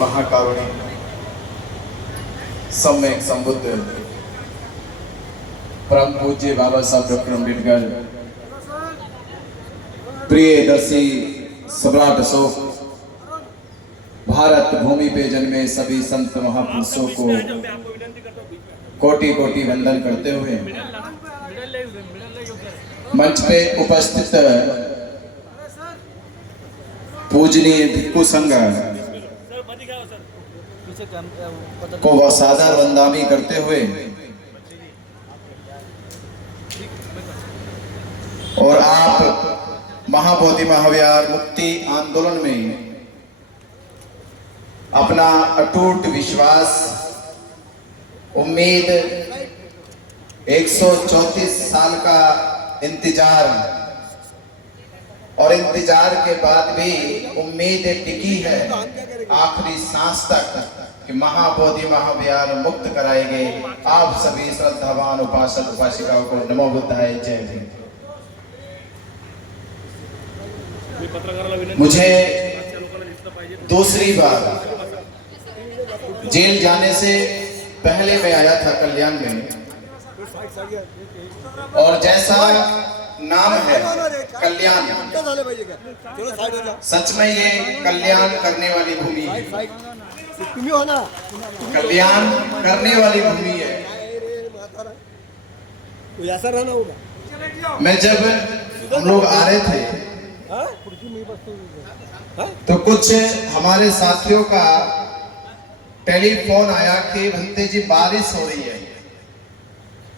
महाकारुणिक सम्यक संबुद्ध परम पूज्य बाबा साहब डॉक्टर अम्बेडकर, प्रियदर्शी सम्राट अशोक, भारत भूमि पे जन्मे सभी संत महापुरुषों को कोटि कोटि वंदन करते हुए मंच पे उपस्थित पूजनीय भिक्खु संघ को वसादर वंदनामी करते हुए और आप महाबोधि महाविहार मुक्ति आंदोलन में अपना अटूट विश्वास, उम्मीद, 134 साल का इंतजार और इंतजार के बाद भी उम्मीद टिकी है आखिरी सांस तक कि महाबोधि महाविहार मुक्त कराएंगे। आप सभी श्रद्धावान उपासक उपासिकाओं को नमो बुद्धाय, जय भीम। मुझे दूसरी बार जेल जाने से पहले मैं आया था कल्याण में, और जैसा नाम है कल्याण, सच में ये कल्याण करने वाली भूमि है, कल्याण करने वाली भूमि है। मैं जब हम लोग आ रहे थे तो कुछ हमारे साथियों का टेलीफोन आया कि भंते जी बारिश हो रही है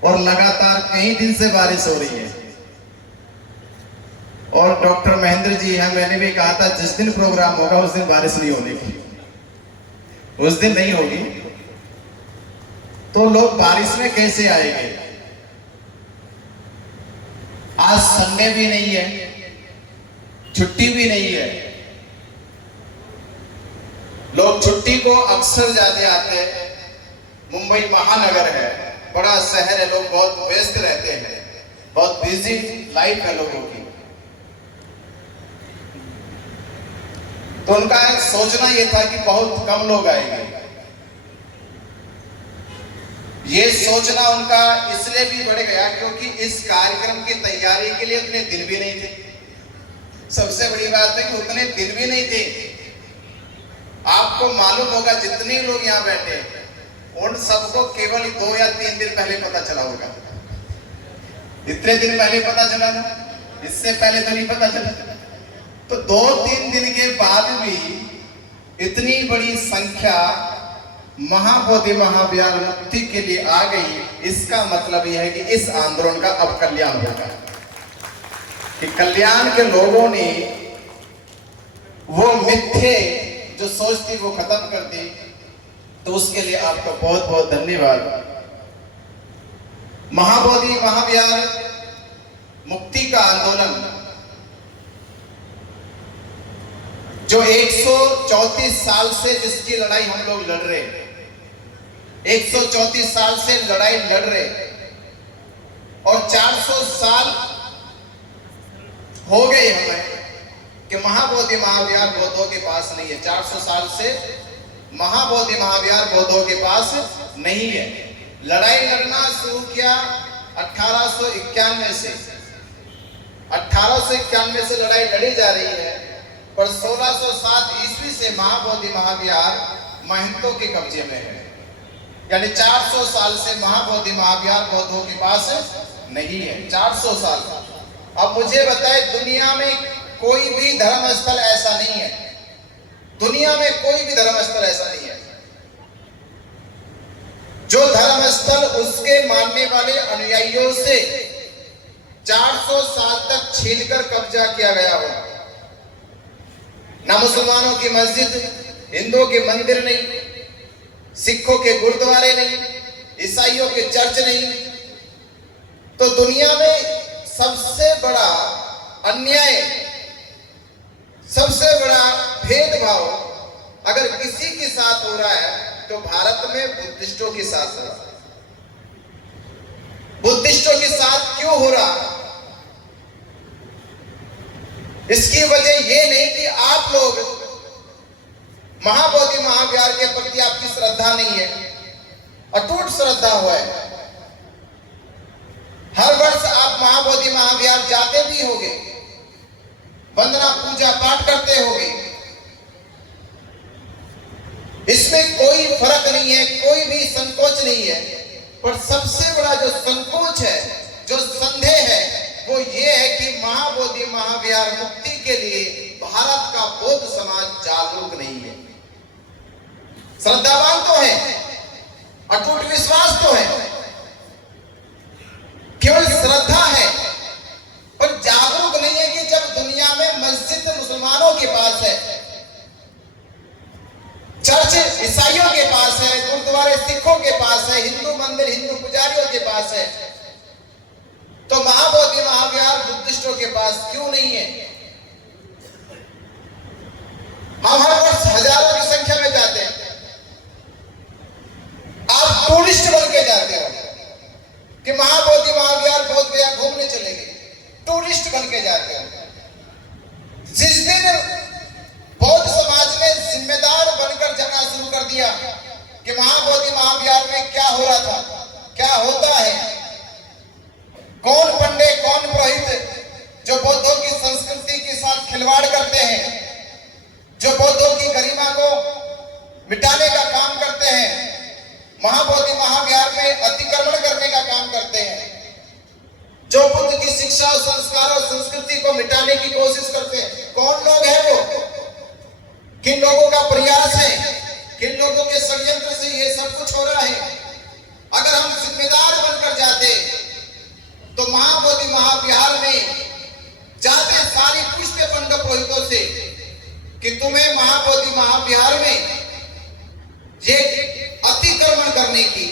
और लगातार कई दिन से बारिश हो रही है। और डॉक्टर महेंद्र जी हैं, मैंने भी कहा था जिस दिन प्रोग्राम होगा उस दिन बारिश नहीं होने की, उस दिन नहीं होगी तो लोग बारिश में कैसे आएंगे। आज संडे भी नहीं है, छुट्टी भी नहीं है, लोग छुट्टी को अक्सर जाते आते हैं। मुंबई महानगर है, बड़ा शहर है, लोग बहुत व्यस्त रहते हैं, बहुत बिजी लाइफ है लोगों की। तो उनका एक सोचना यह था कि बहुत कम लोग आएंगे। ये सोचना उनका इसलिए भी बढ़ गया क्योंकि इस कार्यक्रम की तैयारी के लिए उतने दिन भी नहीं थे। सबसे बड़ी बात है कि उतने दिन भी नहीं थे। आपको मालूम होगा जितने लोग यहाँ बैठे उन सबको केवल 2 या 3 दिन पहले पता चला होगा। इतने दिन पहले पता चला ना, इससे पहले तो नहीं पता चला। तो 2-3 दिन के बाद भी इतनी बड़ी संख्या महाबोधि महाविहार मुक्ति के लिए आ गई। इसका मतलब यह है कि इस आंदोलन का अब कल्याण होगा, कि कल्याण के लोगों ने वो मिथ्ये जो सोच थी वो खत्म कर दी। तो उसके लिए आपका बहुत बहुत धन्यवाद। महाबोधि महाविहार मुक्ति का आंदोलन जो 134 साल से जिसकी लड़ाई हम लोग लड़ रहे, 134 साल से लड़ाई लड़ रहे, और 400 साल हो गए हमें कि महाबोधि महाविहार बौद्धों के पास नहीं है। 400 साल से महाबोधि महाविहार बौद्धों के पास नहीं है। लड़ाई लड़ना शुरू किया 1891 से, 1891 से लड़ाई लड़ी जा रही है, पर 1607 ईस्वी से महाबोधि महाविहार महंतों के कब्जे में है। यानी 400 साल से महाबोधि महाविहार बौद्धों के पास नहीं है। 400 साल। अब मुझे बताए, दुनिया में कोई भी धर्म स्थल ऐसा नहीं है, दुनिया में कोई भी धर्म स्थल ऐसा नहीं है जो धर्म स्थल उसके मानने वाले अनुयायियों से 400 साल तक छीनकर कब्जा किया गया हो। ना मुसलमानों की मस्जिद, हिंदुओं के मंदिर नहीं, सिखों के गुरुद्वारे नहीं, ईसाइयों के चर्च नहीं। तो दुनिया में सबसे बड़ा अन्याय, सबसे बड़ा भेदभाव अगर किसी के साथ हो रहा है तो भारत में बुद्धिस्टों के साथ हो रहा है। बुद्धिस्टों के साथ क्यों हो रहा? इसकी वजह यह नहीं कि आप लोग महाबोधि महाविहार के प्रति आपकी श्रद्धा नहीं है, अटूट श्रद्धा हुआ है। हर वर्ष आप महाबोधि महाविहार जाते भी होंगे, वंदना पूजा पाठ करते होंगे, इसमें कोई फर्क नहीं है, कोई भी संकोच नहीं है। पर सबसे बड़ा जो संकोच है, जो संदेह है, वो ये है कि महाबोधि महाविहार मुक्ति के लिए भारत का बौद्ध समाज जागरूक नहीं है। श्रद्धावान तो है, अटूट विश्वास तो है, केवल श्रद्धा है, पर जागरूक नहीं है कि जब दुनिया में मस्जिद मुसलमानों के पास है, चर्च ईसाइयों के पास है, गुरुद्वारे सिखों के पास है, हिंदू मंदिर हिंदू पुजारियों के पास है, तो महाबोधि महाविहार बुद्धिस्टों के पास क्यों नहीं है? हम हर वर्ष हजारों की संख्या में जाते हैं, आप टूरिस्ट बन के जाते हो कि महाबोधि महाविहार बोध गया घूमने चले गए, टूरिस्ट बन के जाते हो। जिस दिन बौद्ध समाज ने जिम्मेदार बनकर जाना शुरू कर दिया कि महाबोधि महाविहार में क्या हो रहा था, क्या होता है, कौन पंडे कौन पुरोहित जो बौद्धों की संस्कृति के साथ खिलवाड़ करते हैं, जो बौद्धों की गरिमा को मिटाने का काम करते हैं, महाबोधि महाविहार में अतिक्रमण करने का काम करते हैं, जो बुद्ध की शिक्षा और संस्कार और संस्कृति को मिटाने की कोशिश करते हैं, कौन लोग हैं वो? किन लोगों का प्रयास है, किन लोगों के षड्यंत्र से ये सब कुछ हो रहा है? अगर हम जिम्मेदार बनकर जाते तो महाबोधि महाविहार में जाते सारी पूछते पंडित पुरोहितों से कि तुम्हें महाबोधि महाविहार में ये अतिक्रमण करने की,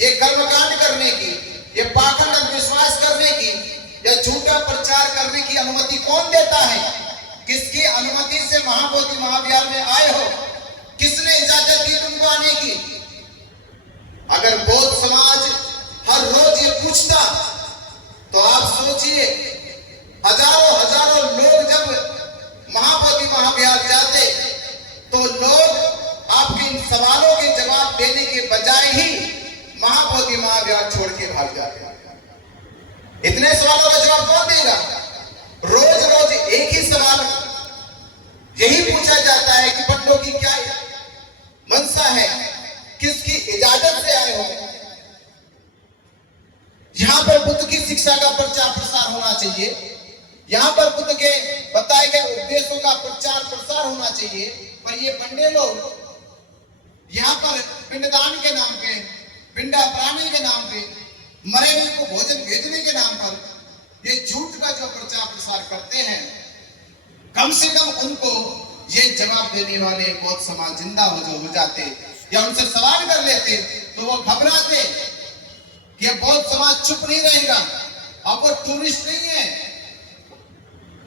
ये कर्मकांड करने की, ये पाखंड विश्वास करने की या झूठा प्रचार करने की अनुमति कौन देता है? किसकी अनुमति से महाबोधि महाविहार में आए हो? किसने इजाजत दी तुमको आने की? अगर बौद्ध समाज हर रोज ये पूछता तो आप सोचिए हजारों हजारों लोग जब महाबोधि महाविहार जाते तो लोग आपके इन सवालों के जवाब देने के बजाय ही महाबोधि महाविहार छोड़ के भाग जाते। इतने सवालों का जवाब कौन देगा? रोज रोज एक ही सवाल यही पूछा जाता है कि पंडितों की क्या मंशा है, किसकी इजाजत से आए हो? यहां पर बुद्ध की शिक्षा का प्रचार प्रसार होना चाहिए, यहां पर बुद्ध के बताए गए उपदेशों का प्रचार प्रसार होना चाहिए, पर ये पंडे लोग यहां पर पिंडदान के नाम पे, पिंडा प्राणी के नाम पे, मरे हुए को भोजन भेजने के नाम पर ये झूठ का जो प्रचार प्रसार करते हैं, कम से कम उनको ये जवाब देने वाले बौद्ध समाज जिंदा हो जाते या उनसे सवाल कर लेते तो वो घबराते कि बौद्ध समाज चुप नहीं रहेगा। अब वो टूरिस्ट नहीं है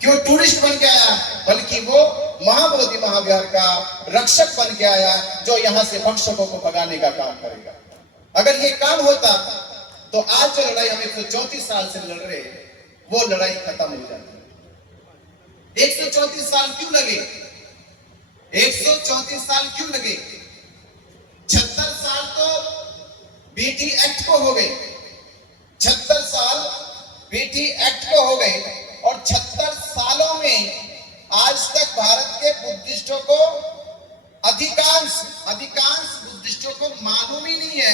कि वो टूरिस्ट बन के आया, बल्कि वो महाबोधि महाविहार का रक्षक बन के आया जो यहाँ से भक्षकों को भगाने का काम करेगा। अगर ये काम होता तो आज जो लड़ाई हम 134 साल से लड़ रहे हैं वो लड़ाई खत्म हो जाती। 134 साल क्यों लगे? 134 साल क्यों लगे? 76 साल तो बीटी एक्ट को हो गए, 76 साल बीटी एक्ट को हो गए और 76 सालों में आज तक भारत के बुद्धिस्टों को अधिकांश बुद्धिस्टों को मालूम ही नहीं है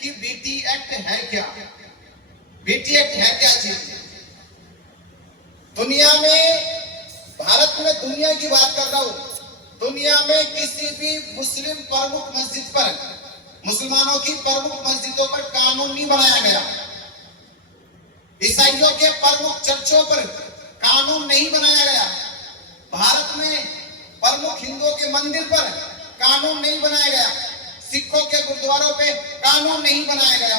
कि बीटी एक्ट है क्या। बीटी एक्ट है क्या चीज? दुनिया में, भारत में दुनिया की बात कर रहा हूं, दुनिया में किसी भी मुस्लिम प्रमुख मस्जिद पर, मुसलमानों की प्रमुख मस्जिदों पर कानून नहीं बनाया गया, ईसाइयों के प्रमुख चर्चों पर कानून नहीं बनाया गया, भारत में प्रमुख हिंदुओं के मंदिर पर कानून नहीं बनाया गया, सिखों के गुरुद्वारों पे कानून नहीं बनाया गया।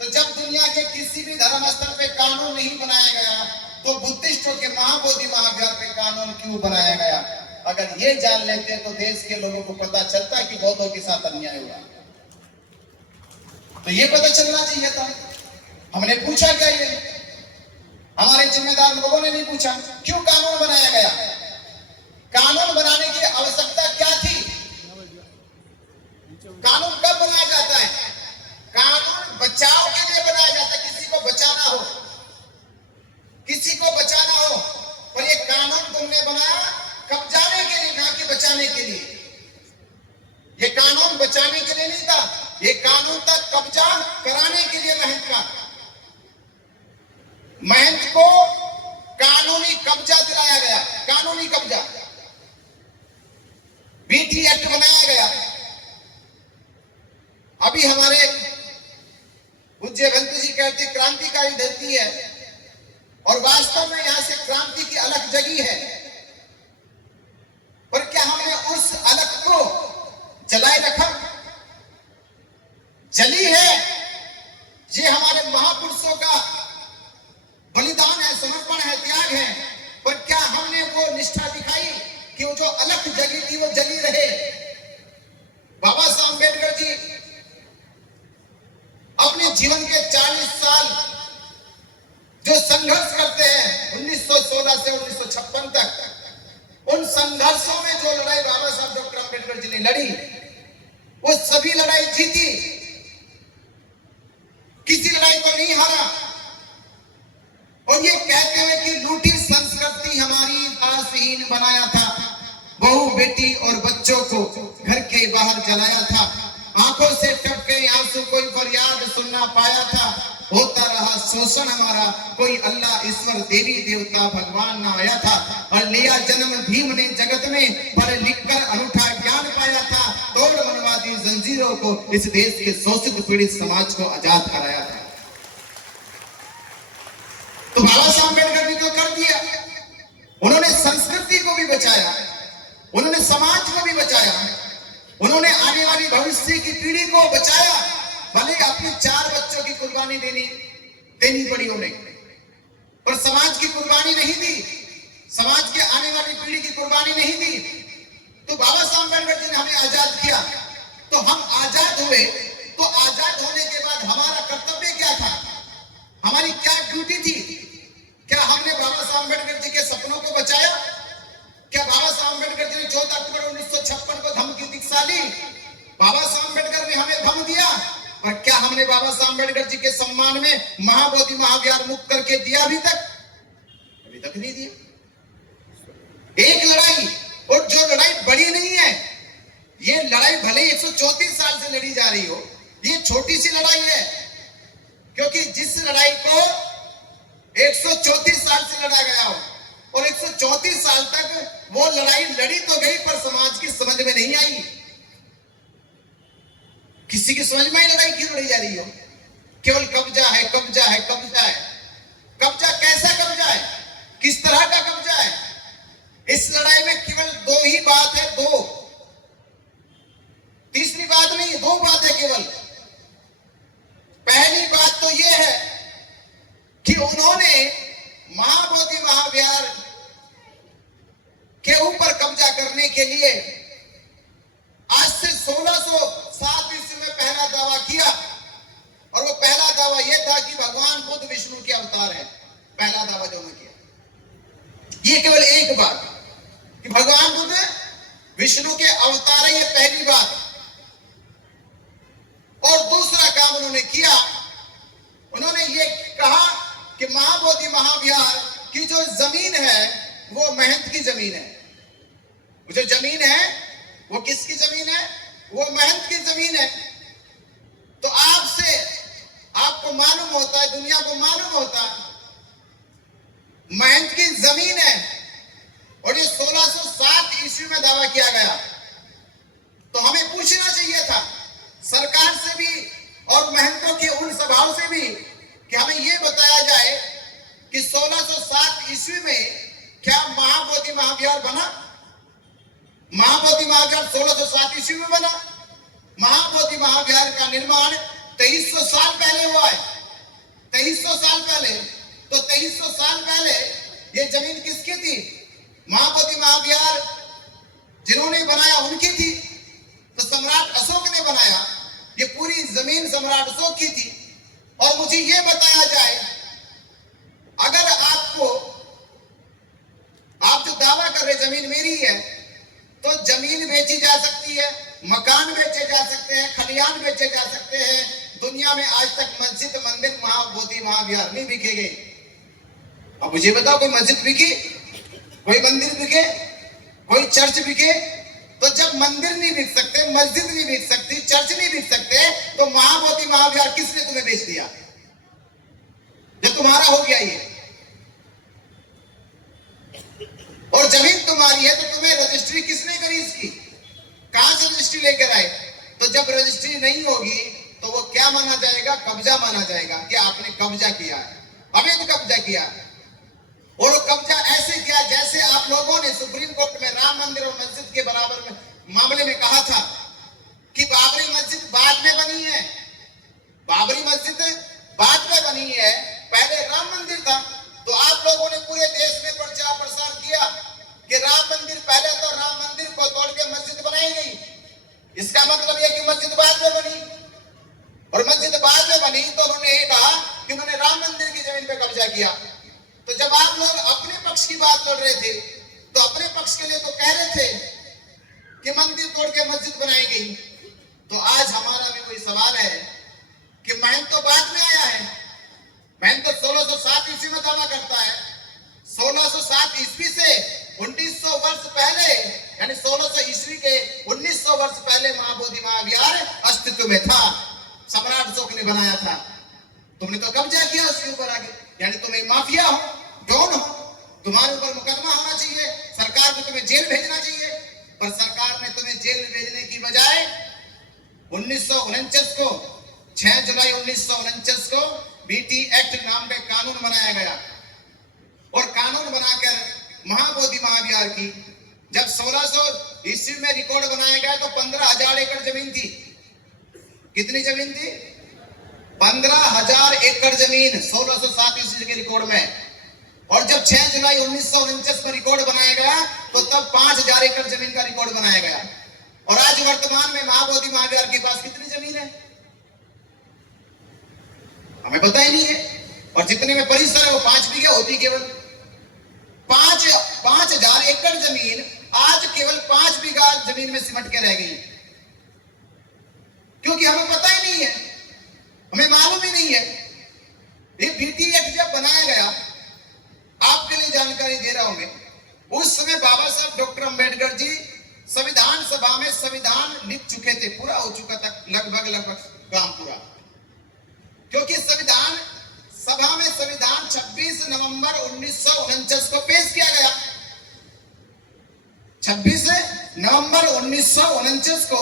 तो जब दुनिया के किसी भी धर्म स्थल पे कानून नहीं बनाया गया तो बुद्धिस्टों के महाबोधि महाविहार पे कानून क्यों बनाया गया? अगर ये जान लेते तो देश के लोगों को पता चलता कि बौद्धों के साथ अन्याय हुआ, तो ये पता चलना चाहिए था। हमने पूछा क्या? ये हमारे जिम्मेदार लोगों ने नहीं पूछा। क्यों कानून बनाया गया? कानून बनाने की आवश्यकता क्या थी? लिए नहीं था, ये कानून तक कब्जा कराने के लिए महंत को कानूनी कब्जा दिलाया गया, कानूनी कब्जा, बीटी एक्ट बनाया गया। अभी हमारे पूज्य भंत जी कहते क्रांतिकारी धरती है, और वास्तव में यहां से क्रांति की अलग जगी है, पर क्या हमने उस अलग को जलाए रखा? जली है। ये हमारे महापुरुषों का बलिदान है, समर्पण है, त्याग है, पर क्या हमने वो निष्ठा दिखाई कि वो जो अलग जगी थी वो जली रहे? बाबा साहब अम्बेडकर जी अपने जीवन के 40 साल जो संघर्ष करते हैं 1916 से 1956 तक, उन संघर्षों में जो लड़ाई बाबा साहब डॉक्टर अम्बेडकर जी ने लड़ी, वो सभी लड़ाई जीती, किसी लड़ाई को नहीं हारा। और ये कहते हुए कि लूटी संस्कृति हमारी दासहीन बनाया था, बहू बेटी और बच्चों को घर के बाहर जलाया था, आंखों से टपके आंसू कोई फरियाद सुनना पाया था, होता रहा शोषण हमारा, कोई अल्लाह ईश्वर देवी देवता भगवान ना आया था, और लिया जन्म भीम ने जगत में, पढ़ लिखकर अनूठा ज्ञान पाया था, तोड़ मनवादी जंजीरों को इस देश के शोषित पीड़ित समाज को आजाद कराया था। तो बाबा साहब अम्बेडकर ने तो कर दिया, उन्होंने संस्कृति को भी बचाया, उन्होंने समाज को भी बचाया, उन्होंने आने वाली भविष्य की पीढ़ी को बचाया। भले अपने 4 बच्चों की कुर्बानी देनी पड़ी उन्हें, पर समाज की कुर्बानी नहीं दी, समाज के आने वाली पीढ़ी की कुर्बानी नहीं दी। तो बाबा साहब अम्बेडकर जी ने हमें आजाद किया, तो हम आजाद हुए, तो आजाद होने के बाद हमारा कर्तव्य क्या था, हमारी क्या ड्यूटी थी? क्या हमने बाबा साहब अम्बेडकर जी के सपनों को बचाया? क्या बाबा साहब अम्बेडकर जी ने 14 अक्टूबर 1956 को धम्म की दीक्षा ली? बाबा साहब अम्बेडकर ने हमें धम्म दिया, और क्या हमने बाबा साहब अम्बेडकर जी के सम्मान में महाबोधि महाविहार मुक्त करके दिया? अभी तक नहीं दिया। एक लड़ाई, और जो लड़ाई बड़ी नहीं है, ये लड़ाई भले 134 साल से लड़ी जा रही हो, ये छोटी सी लड़ाई है, क्योंकि जिस लड़ाई को 134 साल से लड़ा गया हो, और 134 साल तक वो लड़ाई लड़ी तो गई, पर समाज की समझ में नहीं आई, किसी की समझ में ही लड़ाई क्यों लड़ी जा रही हो? केवल कब्जा है, कब्जा है, कब्जा है। कब्जा कैसा कब्जा है, किस तरह का कब्जा है? इस लड़ाई में केवल 2 ही बात है, 2, तीसरी बात नहीं, 2 बात है केवल। पहली बात तो यह है कि उन्होंने महाबोधि महाविहार के ऊपर कब्जा करने के लिए आज से 1607 ईस्वी में पहला दावा किया, और वो पहला दावा यह था कि भगवान बुद्ध विष्णु के अवतार है। पहला दावा जो उन्होंने किया, ये केवल एक बात कि भगवान बुद्ध विष्णु के अवतार है, ये पहली बात। और दूसरा काम उन्होंने किया, उन्होंने ये कहा कि महाबोधि महाविहार की जो जमीन है वो महंत की जमीन है। जो जमीन है वो किसकी जमीन है? वो महंत की जमीन है। तो आपको मालूम होता है, दुनिया को मालूम होता है, महंत की जमीन है, और ये 1607 ईस्वी में दावा किया गया। तो हमें पूछना चाहिए था सरकार से भी और महंतों के उन सभाओं से भी कि हमें यह बताया जाए कि 1607 ईस्वी में क्या महाबोधि महाविहार बना? महाबोधि महाविहार 1607 ईस्वी में बना। महाबोधि महाविहार का निर्माण 2300 साल पहले हुआ है। 2300 साल पहले, तो 2300 साल पहले ये जमीन किसकी थी? महाबोधि महाविहार जिन्होंने बनाया उनकी थी। तो सम्राट अशोक ने बनाया, ये पूरी जमीन सम्राट अशोक की थी। और मुझे ये बताया जाए, अगर आप जो दावा कर रहे जमीन मेरी है, तो जमीन बेची जा सकती है, मकान बेचे जा सकते हैं, खलियान बेचे जा सकते हैं। दुनिया में आज तक मस्जिद, मंदिर, महाबोधि महाविहार नहीं बिके गए। अब मुझे बताओ, कोई मस्जिद बिकी, कोई मंदिर बिके, कोई चर्च बिके? तो जब मंदिर नहीं बिक सकते, मस्जिद नहीं बिक सकती, चर्च नहीं बिक सकते, तो महाबोधि महाविहार किसने तुम्हें बेच दिया? जो तुम्हारा हो गया ये, और जमीन तुम्हारी है तो तुम्हें रजिस्ट्री किसने करी इसकी? कहां से रजिस्ट्री लेकर आए? तो जब रजिस्ट्री नहीं होगी तो वो क्या माना जाएगा? कब्जा माना जाएगा कि आपने कब्जा किया है, अवैध कब्जा किया है। और कब्जा ऐसे किया जैसे आप लोगों ने सुप्रीम कोर्ट में राम मंदिर और मस्जिद के बराबर में मामले में कहा था कि बाबरी मस्जिद बाद में बनी है, बाबरी मस्जिद बाद में बनी है, पहले राम मंदिर था। तो आप लोगों ने पूरे देश में प्रचार प्रसार किया कि राम मंदिर पहले, तो राम मंदिर को तोड़ के मस्जिद बनाई गई। इसका मतलब यह कि मस्जिद बाद में बनी, और मस्जिद बाद में बनी तो उन्होंने ये कहा कि उन्होंने राम मंदिर की जमीन पे कब्जा किया। तो जब आप लोग अपने पक्ष की बात कर रहे थे तो अपने पक्ष के लिए तो कह रहे थे कि मंदिर तोड़ के मस्जिद बनाई गई। तो आज हमारा भी वही सवाल है कि महंत तो बाद में आया है, महंत तो 1607 ईस्वी में दावा करता है। 1607 ईस्वी से 1900 वर्ष पहले, यानी 1600 ईस्वी के 1900 वर्ष पहले महाबोधि महाविहार अस्तित्व में था, सम्राट अशोक ने बनाया था। तुमने तो कब्जा किया उसके ऊपर आगे, यानी तुम एक माफिया हो, डॉन हो, तुम्हारे ऊपर मुकदमा होना चाहिए, सरकार को तुम्हें जेल भेजना चाहिए। पर सरकार ने तुम्हें जेल भेजने की बजाय 1949 को 6 जुलाई 1949 को बीटी एक्ट नाम का कानून बनाया गया, और कानून बनाकर महाबोधि महाविहार की जब 1600 ईस्वी में रिकॉर्ड बनाया गया तो 15,000 एकड़ जमीन थी। कितनी जमीन थी? 15,000 एकड़ जमीन 1607 ईस्वी के रिकॉर्ड में। और जब 6 जुलाई 1949 में रिकॉर्ड बनाया गया तो तब 5,000 एकड़ जमीन का रिकॉर्ड बनाया गया। और आज वर्तमान में महाबोधि महाविहार के पास कितनी जमीन है हमें पता ही नहीं है, और जितने में परिसर है वो 5 बीघे होती, केवल 5,000 एकड़ जमीन आज केवल 5 बीघा जमीन में सिमट के रह गई, क्योंकि हमें पता ही नहीं है, हमें मालूम ही नहीं है। ये बीटी एक्ट जब बनाया गया, आपके लिए जानकारी दे रहा हूं मैं, उस समय बाबा साहब डॉक्टर अंबेडकर जी संविधान सभा में संविधान लिख चुके थे, पूरा हो चुका था लगभग काम पूरा, क्योंकि संविधान सभा में संविधान 26 नवंबर 1949 को पेश किया गया। 26 नवंबर 1949 को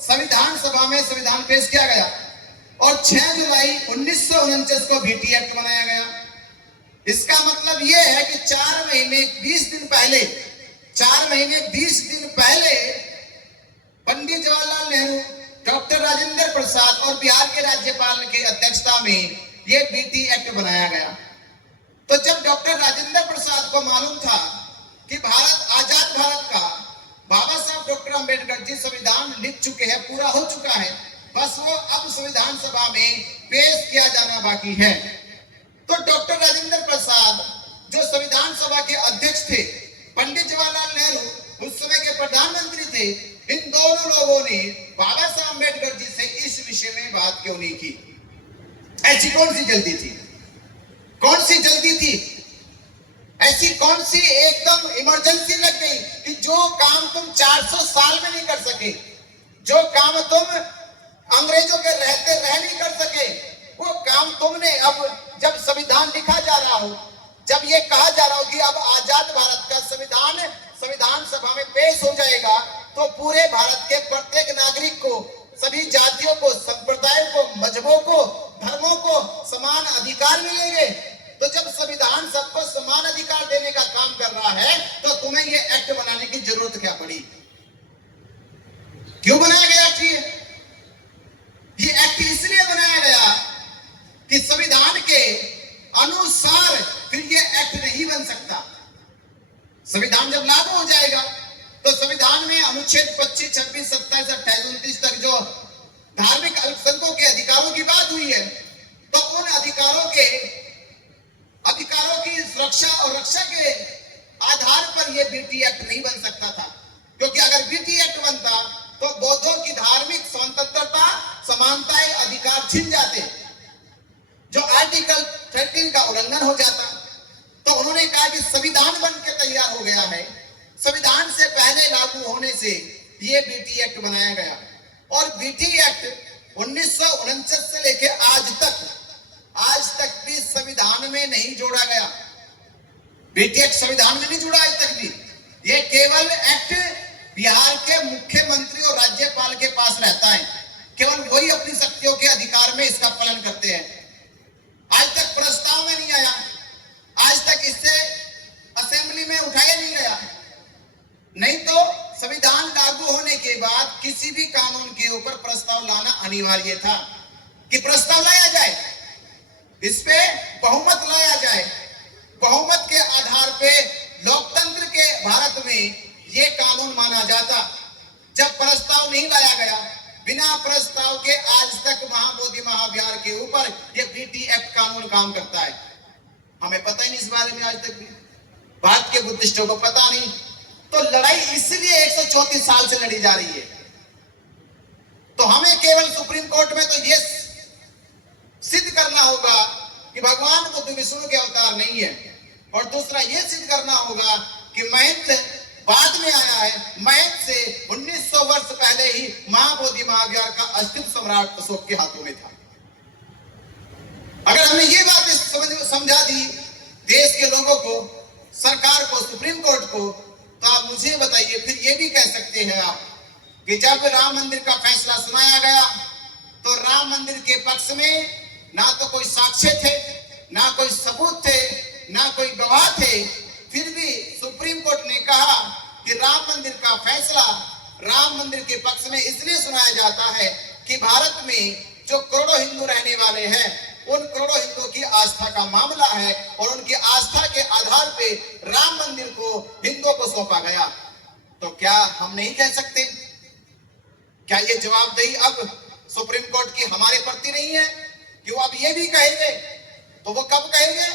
संविधान सभा में संविधान पेश किया गया, और 6 जुलाई 1949 को बीटी एक्ट बनाया गया। इसका मतलब यह है कि 4 महीने 20 दिन पहले, 4 महीने 20 दिन पहले पंडित जवाहरलाल नेहरू, डॉक्टर राजेंद्र प्रसाद और बिहार के राज्यपाल की अध्यक्षता में यह बीटी एक्ट बनाया गया। तो जब डॉक्टर राजेंद्र प्रसाद को मालूम था कि भारत आजाद भारत का बाबा साहब डॉक्टर अंबेडकर जी संविधान लिख चुके हैं, पूरा हो चुका है, बस वो अब संविधान सभा में पेश किया जाना बाकी है, तो डॉक्टर राजेंद्र प्रसाद जो संविधान सभा के अध्यक्ष थे, पंडित जवाहरलाल नेहरू उस समय के प्रधानमंत्री थे, इन दोनों लोगों ने बाबा साहब अम्बेडकर जी से इस विषय में बात क्यों नहीं की? ऐसी कौन सी जल्दी थी? कौन सी जल्दी थी? ऐसी कौन सी एकदम इमरजेंसी लग गई कि जो काम तुम 400 साल में नहीं कर सके, जो काम तुम अंग्रेजों के रहते रह नहीं कर सके, वो काम तुमने अब जब संविधान लिखा जा रहा हो, जब ये कहा जा रहा हो कि अब आजाद भारत का संविधान सभा में पेश हो जाएगा, तो पूरे भारत के प्रत्येक नागरिक को, सभी जातियों को, संप्रदायों को, मजहबों को, धर्मों को समान अधिकार मिलेंगे। तो जब संविधान सबको समान अधिकार देने का काम कर रहा है, तो तुम्हें ये एक्ट बनाने की जरूरत क्या पड़ी? क्यों बनाया गया एक्ट? ये एक्ट इसलिए बनाया गया कि संविधान के अनुसार फिर ये एक्ट नहीं बन सकता। संविधान जब लागू हो जाएगा तो संविधान में अनुच्छेद 25, 26, 27, 28, 29 तक जो धार्मिक अल्पसंख्यकों के अधिकारों की बात हुई है, तो उन अधिकारों की सुरक्षा और रक्षा के आधार पर यह बीटी एक्ट नहीं बन सकता था, क्योंकि अगर बीटी एक्ट बनता तो बौद्धों की धार्मिक स्वतंत्रता, समानताएं, अधिकार छिन जाते, जो आर्टिकल 13 का उल्लंघन हो जाता। तो उन्होंने कहा कि संविधान बन के तैयार हो गया है, संविधान से पहले लागू होने से ये बीटी एक्ट बनाया गया। और बीटी एक्ट 1949 से लेके आज तक भी संविधान में नहीं जोड़ा गया। बीटी एक्ट संविधान में नहीं जुड़ा आज तक भी। ये केवल एक्ट बिहार के मुख्यमंत्री और राज्यपाल के पास रहता है। केवल वही अपनी शक्तियों के अधिकार में इसका पालन करते हैं। आज तक प्रस्ताव में नहीं आया, आज तक इससे असेंबली में उठाया नहीं गया। नहीं तो संविधान लागू होने के बाद किसी भी कानून के ऊपर प्रस्ताव लाना अनिवार्य था कि प्रस्ताव लाया जाए, इस पे बहुमत लाया जाए। बहुमत के आधार पे लोकतंत्र के भारत में ये कानून माना जाता। जब प्रस्ताव नहीं लाया गया, बिना प्रस्ताव के आज तक महाबोधि महाविहार के ऊपर ये बीटी एक्ट कानून काम करता है। हमें पता ही नहीं इस बारे में आज तक भी, भारत के बुद्धिस्टों को पता नहीं। तो लड़ाई इसलिए 134 साल से लड़ी जा रही है। तो हमें केवल सुप्रीम कोर्ट में तो ये सिद्ध करना होगा कि भगवान बुद्ध विष्णु के अवतार नहीं है, और दूसरा ये सिद्ध करना होगा कि महंत बाद में आया है। महंत से 1900 वर्ष पहले ही महाबोधि महाविहार का अस्तित्व सम्राट अशोक के हाथों में था। अगर हमने ये बात समझा दी देश के लोगों को, सरकार को, सुप्रीम कोर्ट को, तो आप मुझे बताइए फिर ये भी कह सकते हैं आप कि जब राम मंदिर का फैसला सुनाया गया तो राम मंदिर के पक्ष में ना तो कोई साक्ष्य थे, ना कोई सबूत थे, ना कोई गवाह थे। फिर भी सुप्रीम कोर्ट ने कहा कि राम मंदिर का फैसला राम मंदिर के पक्ष में इसलिए सुनाया जाता है कि भारत में जो करोड़ों हिंदू रहने वाले हैं, उन करोड़ों हिंदुओं की आस्था का मामला है, और उनकी आस्था के आधार पे राम मंदिर को हिंदुओं को सौंपा गया। तो क्या हम नहीं कह सकते? क्या ये जवाबदेही अब सुप्रीम कोर्ट की हमारे प्रति नहीं है कि वो अब ये भी कहेंगे? तो वो कब कहेंगे?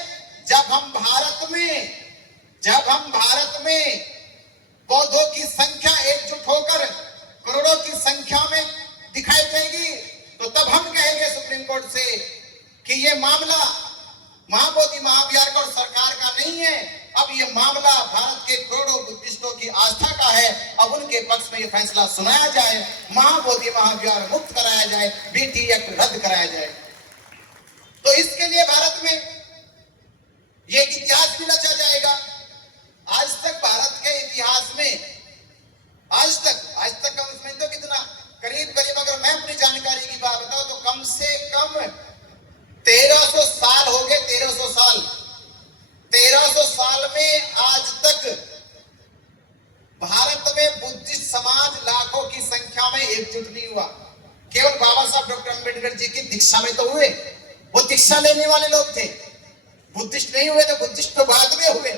जब हम भारत में पौधों की संख्या एकजुट होकर करोड़ों की संख्या में दिखाई देगी, तो तब हम कहेंगे सुप्रीम कोर्ट से कि ये मामला महाबोधि महाविहार का और सरकार का नहीं है। अब ये मामला भारत के करोड़ों बुद्धिस्टों की आस्था का है। अब उनके पक्ष में ये फैसला सुनाया जाए, महाबोधि महाविहार मुक्त कराया जाए, बीटी एक्ट रद्द कराया जाए। तो इसके लिए भारत में ये इतिहास भी रचा जाएगा। आज तक भारत के इतिहास में आज तक हम इसमें तो कितना करीब अगर मैं अपनी जानकारी की बात बताऊं तो कम से कम 1300 साल हो गए। 1300 साल में आज तक भारत में बुद्धिस्ट समाज लाखों की संख्या में एकजुट नहीं हुआ। केवल बाबा साहब डॉक्टर अंबेडकर जी की दीक्षा में तो हुए, वो दीक्षा लेने वाले लोग थे, बुद्धिस्ट नहीं हुए। तो बुद्धिस्ट तो बाद में हुए,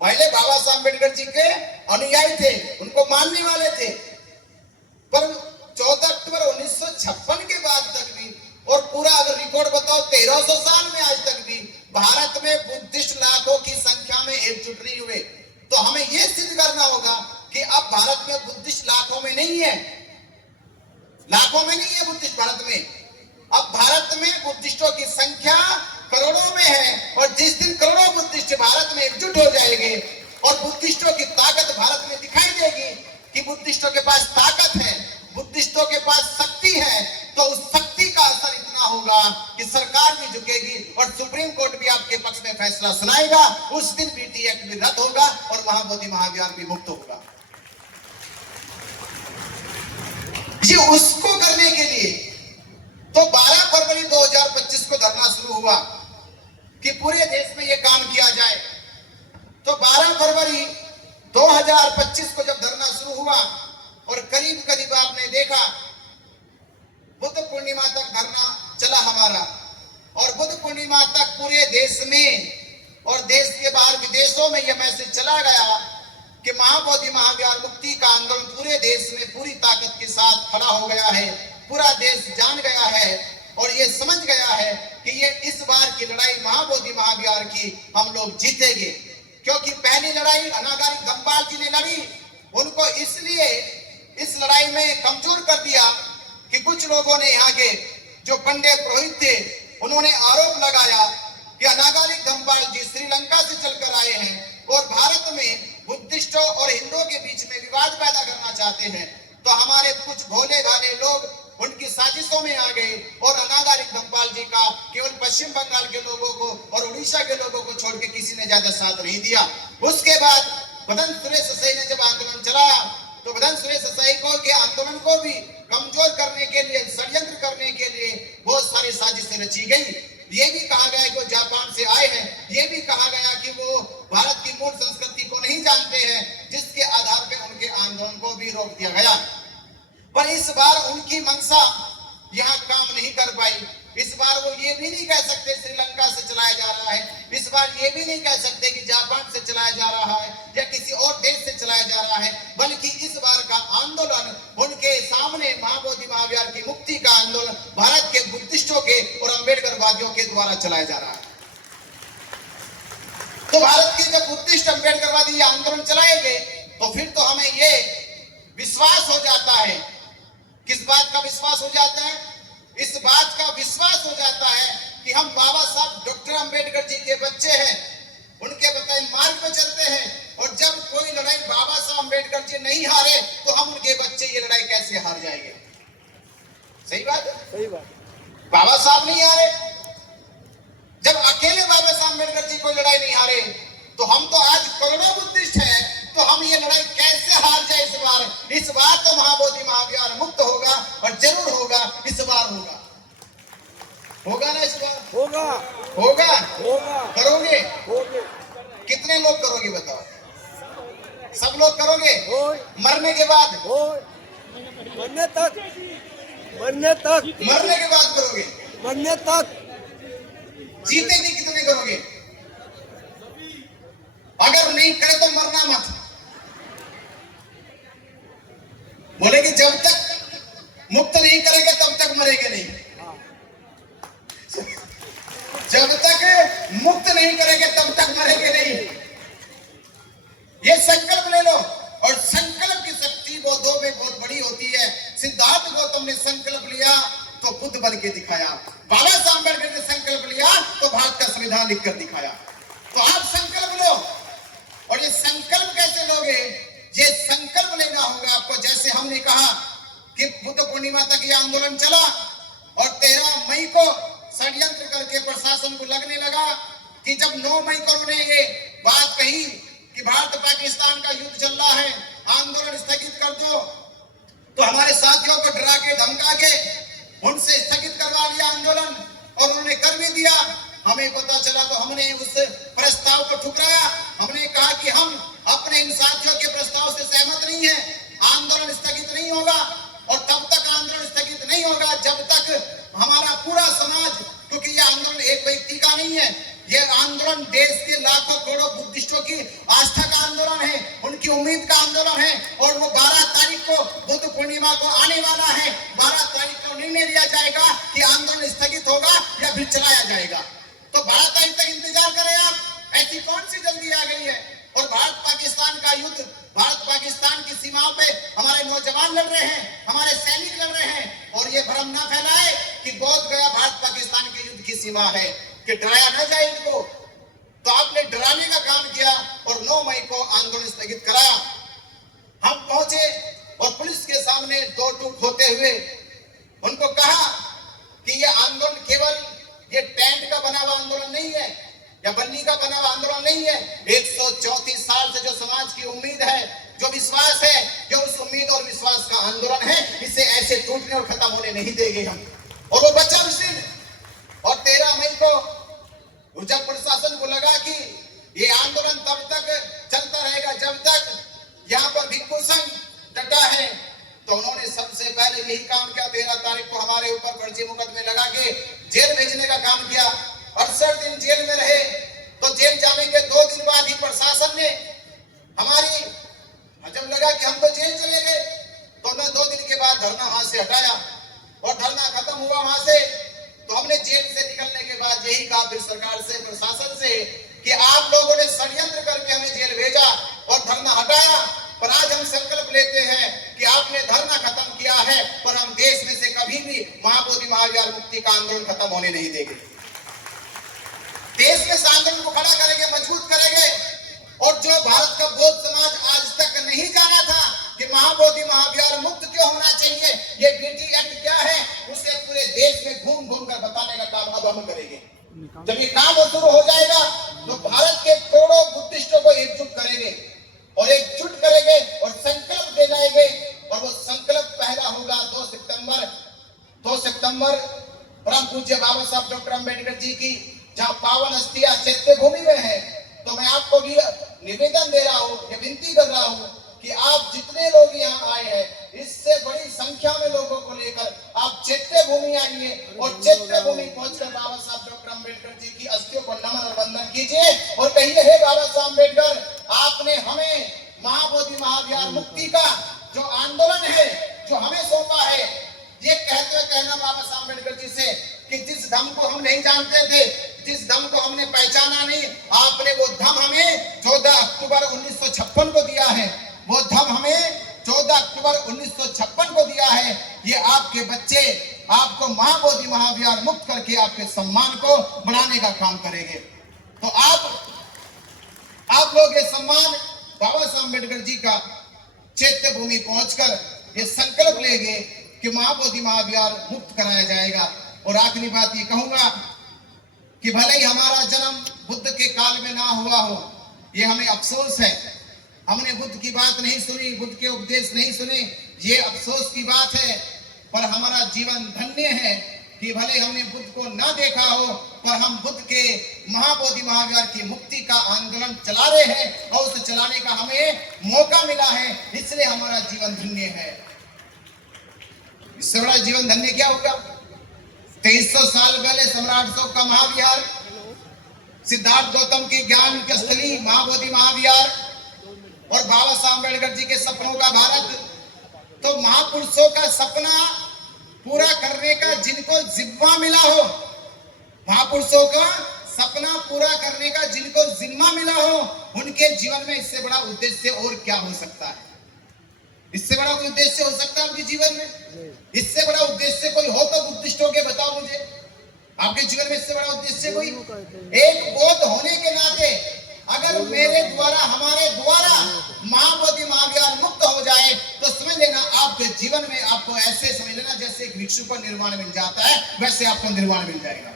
पहले बाबा साहब अंबेडकर जी के अनुयायी थे, उनको मानने वाले थे। पर 14 अक्टूबर 1956 के बाद तक भी, और पूरा अगर रिकॉर्ड बताओ 1300 साल में आज तक भी भारत में बुद्धिस्ट लाखों की संख्या में एकजुट नहीं हुए। तो हमें यह सिद्ध करना होगा कि अब भारत में बुद्धिस्ट लाखों में नहीं है, बुद्धिस्ट भारत में। अब भारत में बुद्धिस्टों की संख्या करोड़ों में है, और जिस दिन करोड़ों बुद्धिस्ट भारत में एकजुट हो जाएंगे और बुद्धिस्टों की ताकत भारत में दिखाई देगी कि बुद्धिस्टों के पास ताकत है, बुद्धिस्टों के पास शक्ति है, तो उस शक्ति का असर इतना होगा कि सरकार भी झुकेगी और सुप्रीम कोर्ट भी आपके पक्ष में फैसला सुनाएगा। उस दिन बीटी एक्ट भी रद्द होगा और महाबोधि महाविहार भी मुक्त होगा। ये उसको करने के लिए तो 12 फरवरी 2025 को धरना शुरू हुआ कि पूरे देश में यह काम किया जाए। तो 12 फरवरी 2025 को जब धरना शुरू हुआ और करीब करीब आपने देखा बुद्ध पूर्णिमा तक धरना चला हमारा, और बुद्ध पूर्णिमा तक पूरे देश में और देश के बाहर विदेशों में यह मैसेज चला गया कि महाबोधि महाविहार मुक्ति का आंदोलन पूरे देश में पूरी ताकत के साथ खड़ा हो गया है। पूरा देश जान गया है और ये समझ गया है कि ये इस बार की लड़ाई महाबोधि महाविहार की हम लोग जीतेंगे, क्योंकि पहली लड़ाई अनागारी धम्बाल जी ने लड़ी। उनको इसलिए इस लड़ाई में कमजोर कर दिया कि कुछ लोगों ने यहाँ के जो पंडित पुरोहित थे उन्होंने आरोप लगाया कि अनागारी धम्बाल जी श्रीलंका से चलकर आए हैं और भारत में बुद्धिस्टों और हिंदुओं के बीच में विवाद पैदा करना चाहते हैं, तो हमारे कुछ भोले भाले लोग उनकी साजिशों में आ गए और अनागारिक धनपाल जी का केवल पश्चिम बंगाल के लोगों को और उड़ीसा के लोगों को छोड़ के किसी ने ज्यादा साथ नहीं दिया। उसके बाद बदन सुरेश सही ने जब आंदोलन चलाया तो बदन सुरेश सही के आंदोलन को भी कमजोर करने के लिए, षड्यंत्र करने के लिए बहुत सारी साजिशें रची गई। ये भी कहा गया कि वो जापान से आए हैं, ये भी कहा गया कि वो भारत की मूल संस्कृति को नहीं जानते हैं, जिसके आधार पर उनके आंदोलन को भी रोक दिया गया। पर इस बार उनकी मंशा यहाँ काम नहीं कर पाई। इस बार वो ये भी नहीं कह सकते श्रीलंका से चलाया जा रहा है, इस बार ये भी नहीं कह सकते कि जापान से चलाया जा रहा है या किसी और देश से चलाया जा रहा है, बल्कि इस बार का आंदोलन उनके सामने महाबोधि महाविहार की मुक्ति का आंदोलन भारत के बुद्धिस्टों के और अम्बेडकरवादियों के द्वारा चलाया जा रहा है। तो भारत के जब बुद्धिस्ट अम्बेडकरवादी ये आंदोलन चलाएंगे तो फिर तो हमें ये विश्वास हो जाता है। किस बात का विश्वास हो जाता है? इस बात का विश्वास हो जाता है कि हम बाबा साहब डॉक्टर अंबेडकर जी के बच्चे हैं, उनके बताए मार्ग पर चलते हैं, और जब कोई लड़ाई बाबा साहब अंबेडकर जी नहीं हारे तो हम उनके बच्चे ये लड़ाई कैसे हार जाएंगे? सही बात है, सही बात। बाबा साहब नहीं हारे, जब अकेले बाबा साहब अंबेडकर जी कोई लड़ाई नहीं हारे तो हम तो आज करोड़ों बुद्धिस्ट हैं, तो हम ये लड़ाई कैसे हार जाए? इस बार तो महाबोधि महाविहार मुक्त होगा और जरूर होगा, इस बार होगा, होगा ना? इस बार होगा, होगा, होगा, करोगे? होगे। कितने लोग करोगे बताओ? सब लोग करोगे? होय, मरने के बाद? होय, मरने तक, मरने तक, मरने के बाद करोगे? मरने तक। जीते जी कितने करोगे? अगर नहीं करे तो मरना मत। बोलेंगे जब तक मुक्त नहीं करेंगे तब तक मरेंगे नहीं, जब तक मुक्त नहीं करेंगे तब तक मरेंगे नहीं। ये संकल्प ले लो, और संकल्प की शक्ति बौद्धों में बहुत बड़ी होती है। सिद्धार्थ गौतम ने संकल्प लिया तो बुद्ध बन के दिखाया, बाबा साहब अम्बेडकर ने संकल्प लिया तो भारत का संविधान लिखकर दिखाया। तो आप संकल्प लो, और ये संकल्प कैसे लोगे? ये संकल्प लेना होगा आपको। जैसे हमने कहा कि बुद्ध पूर्णिमा तक ये आंदोलन चला और 13 मई को षड्यंत्र करके प्रशासन को लगने लगा कि जब 9 मई को उन्होंने ये बात कही कि भारत पाकिस्तान का युद्ध चल रहा है, आंदोलन स्थगित कर दो, तो हमारे साथियों को डरा के धमका के उनसे स्थगित करवा लिया आंदोलन, और उन्होंने कर भी दिया। हमें पता चला तो हमने उस प्रस्ताव को ठुकराया। हमने कहा कि हम अपने इन साथियों के प्रस्ताव से सहमत नहीं है, आंदोलन स्थगित नहीं होगा, और तब तक आंदोलन स्थगित नहीं होगा जब तक हमारा पूरा समाज, क्योंकि यह आंदोलन एक व्यक्ति का नहीं है, यह आंदोलन देश के लाखों करोड़ों बुद्धिस्टों की आस्था का आंदोलन है, उनकी उम्मीद का आंदोलन है, और वो 12 तारीख को बुद्ध पूर्णिमा को आने वाला है। 12 तारीख को निर्णय लिया जाएगा कि आंदोलन स्थगित होगा या फिर चलाया जाएगा। तो 12 तारीख तक इंतजार करें आप। ऐसी कौन सी जल्दी आ गई है? और भारत पाकिस्तान का युद्ध, भारत पाकिस्तान की सीमाओं पे हमारे नौजवान लड़ रहे हैं, हमारे सैनिक लड़ रहे हैं, और ये भ्रम ना फैलाए कि बोध गया भारत पाकिस्तान के युद्ध की सीमा है, कि डराया न जाए इनको। तो आपने डराने का काम किया और 9 मई को आंदोलन स्थगित कराया। हम पहुंचे और पुलिस के सामने दो टूक होते हुए उनको कहा कि ये आंदोलन केवल ये टेंट का बना हुआ आंदोलन नहीं है या बन्नी का बना हुआ आंदोलन नहीं है। 134 साल से जो समाज की उम्मीद है, जो विश्वास है, जो उस उम्मीद और विश्वास का आंदोलन है, इसे ऐसे टूटने और खत्म होने नहीं देंगे हम। और वो बचा उस दिन। और 13 मई को जब प्रशासन को लगा कि ये आंदोलन तब तक चलता रहेगा जब तक यहाँ पर भिक्षु संघ डटा है, तो उन्होंने सबसे पहले यही काम किया। 13 तारीख को हमारे ऊपर फर्जी मुकदमे लगा के जेल भेजने का काम किया। 68 दिन जेल में रहे। तो जेल जाने के 2 दिन बाद ही प्रशासन ने हमारी, जब लगा कि हम तो जेल चले गए, तो हमने 2 दिन के बाद धरना वहां से हटाया और धरना खत्म हुआ वहां से। तो हमने जेल से निकलने के बाद यही कहा फिर सरकार से, प्रशासन से, कि आप लोगों ने षड्यंत्र करके हमें जेल भेजा और धरना हटाया, पर आज हम संकल्प लेते हैं कि आपने धरना खत्म किया है, पर हम देश में से कभी भी महाबोधि महाविहार मुक्ति का आंदोलन खत्म होने नहीं देंगे। देश में इस आंदोलन को खड़ा करेंगे, मजबूत करेंगे। और जो भारत का बौद्ध समाज आज तक नहीं जाना था कि महाबोधि महाविहार मुक्त क्यों होना चाहिए, ये बीटी एक्ट क्या है, उसे पूरे देश में घूम घूम कर बताने का काम अब हम करेंगे। जब ये काम शुरू हो जाएगा तो भारत के करोड़ों बुद्धिस्टों को एकजुट करेंगे और एकजुट करेंगे और संकल्प दे जाएंगे। और वो संकल्प पहला होगा 2 सितंबर परम पूज्य बाबा साहब डॉक्टर अम्बेडकर जी की जहां पावन अस्थियां चैत्य भूमि में है। तो मैं आपको भी निवेदन दे रहा हूं, ये विनती कर रहा हूं कि आप जितने लोग यहाँ आए हैं, इससे बड़ी संख्या में लोगों को लेकर आप चैत्य भूमि आइए और चैत्य भूमि पहुंचकर बाबा साहब डॉक्टर अम्बेडकर जी की अस्थियों को नमन और वंदन कीजिए और कहिए, हे बाबा साहब अम्बेडकर, आपने हमें महाबोधि महाविहार मुक्ति का जो आंदोलन है, जो हमें सौंपा है, ये कहते हुए कहना बाबा साहब अम्बेडकर जी से कि जिस धम को हम नहीं जानते थे, जिस धम को हमने पहचाना नहीं, आपने वो धम हमें 14 अक्टूबर 1956 को दिया है। वो धम हमें 14 अक्टूबर 1956 को दिया है। ये आपके बच्चे आपको महाबोधि महाविहार मुक्त करके आपके सम्मान को बढ़ाने का काम करेंगे। तो आप लोग ये सम्मान बाबा साहब अम्बेडकर जी का चैत्य भूमि पहुंचकर ये संकल्प लेंगे कि महाबोधि महाविहार मुक्त कराया जाएगा। और आखिरी बात ये कहूंगा कि भले ही हमारा जन्म बुद्ध के काल में ना हुआ हो, ये हमें अफसोस है, हमने बुद्ध की बात नहीं सुनी, बुद्ध के उपदेश नहीं सुने, ये अफसोस की बात है। पर हमारा जीवन धन्य है कि भले हमने बुद्ध को ना देखा हो, पर हम बुद्ध के महाबोधि महाविहार की मुक्ति का आंदोलन चला रहे हैं और उसे चलाने का हमें मौका मिला है, इसलिए हमारा जीवन धन्य है। इससे बड़ा जीवन धन्य क्या होगा? 2300 साल पहले सम्राट अशोक का महाविहार, सिद्धार्थ गौतम की ज्ञान की स्थली महाबोधि महाविहार और बाबा साहब अम्बेडकर जी के सपनों का भारत। तो महापुरुषों का सपना पूरा करने का जिनको जिम्मा मिला हो, महापुरुषों का सपना पूरा करने का जिनको जिम्मा मिला हो, उनके जीवन में इससे बड़ा उद्देश्य और क्या हो सकता है? इससे बड़ा कोई उद्देश्य हो सकता है उनके जीवन में? इससे बड़ा उद्देश्य कोई हो तो बुद्धिस्टों के बताओ मुझे, आपके जीवन में इससे बड़ा उद्देश्य कोई? एक बौद्ध होने के नाते अगर मेरे द्वारा, हमारे द्वारा महाबोधि महाविहार मुक्त हो जाए तो समझ लेना आपके जीवन में, आपको ऐसे समझ लेना जैसे एक भिक्षु को निर्वाण मिल जाता है, वैसे आपको निर्वाण मिल जाएगा।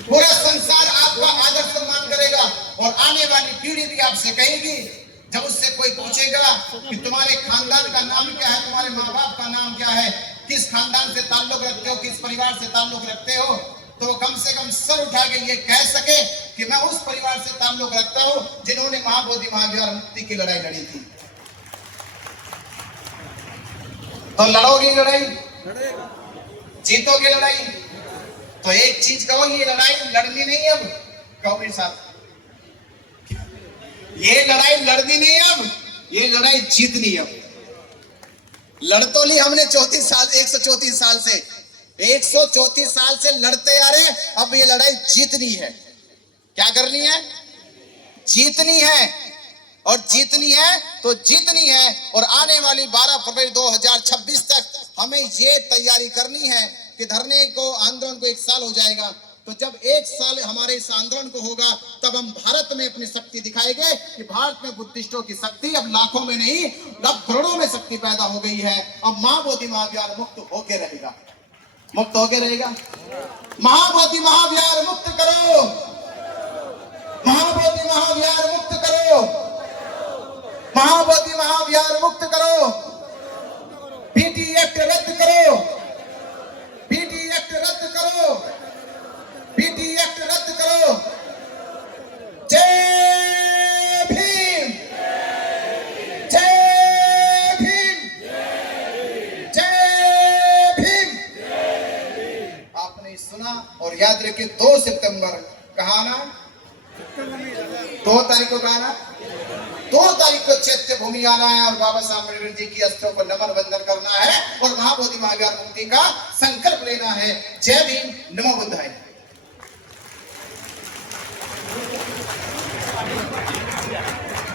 पूरा संसार आपका आदर सम्मान करेगा और आने वाली पीढ़ी भी आपसे कहेगी, जब उससे कोई पूछेगा कि तुम्हारे खानदान का नाम क्या है, तुम्हारे माँ बाप का नाम क्या है, किस खानदान से ताल्लुक रखते हो, किस परिवार से ताल्लुक रखते हो, तो कम से कम सर उठा के ये कह सके कि मैं उस परिवार से ताल्लुक रखता हूं जिन्होंने महाबोधि महाविहार मुक्ति की लड़ाई लड़ी थी। तो लड़ोगी लड़ाई, जीतोगे लड़ाई। तो एक चीज कहो, ये लड़ाई लड़नी नहीं है अब, कहो मेरे साथ, ये लड़ाई लड़नी नहीं है अब, ये लड़ाई जीतनी है। लड़ तो ली हमने 134 साल से, 134 साल से लड़ते आ रहे, अब ये लड़ाई जीतनी है। क्या करनी है? जीतनी है। और जीतनी है तो जीतनी है। और आने वाली 12 फरवरी 2026 तक हमें ये तैयारी करनी है कि धरने को, आंदोलन को 1 साल हो जाएगा। तो जब 1 साल हमारे इस आंदोलन को होगा, तब हम भारत में अपनी शक्ति दिखाएंगे कि भारत में बुद्धिस्टों की शक्ति अब लाखों में नहीं, अब करोड़ों में शक्ति पैदा हो गई है। अब महाबोधि महाविहार मुक्त होके रहेगा, मुक्त होके रहेगा। महाबोधि महाविहार मुक्त करो, महाबोधि महाविहार मुक्त करो, महाबोधि महाविहार मुक्त करो। बीटी एक्ट रद्द करो, बीटी एक्ट रद्द करो, बीटी एक्ट रद्द करो। जय भीम, जय भीम, जय भीम। आपने सुना और याद रखिए, 2 सितंबर कहा ना, 2 तारीख को कहा ना, 2 तारीख को चैत्य भूमि आना है और बाबा साहब अम्बेडकर जी की अस्थियों को नमन वंदन करना है और महाबोधि महाविहार मुक्ति का संकल्प लेना है। जय भीम, नमो बुद्धाय।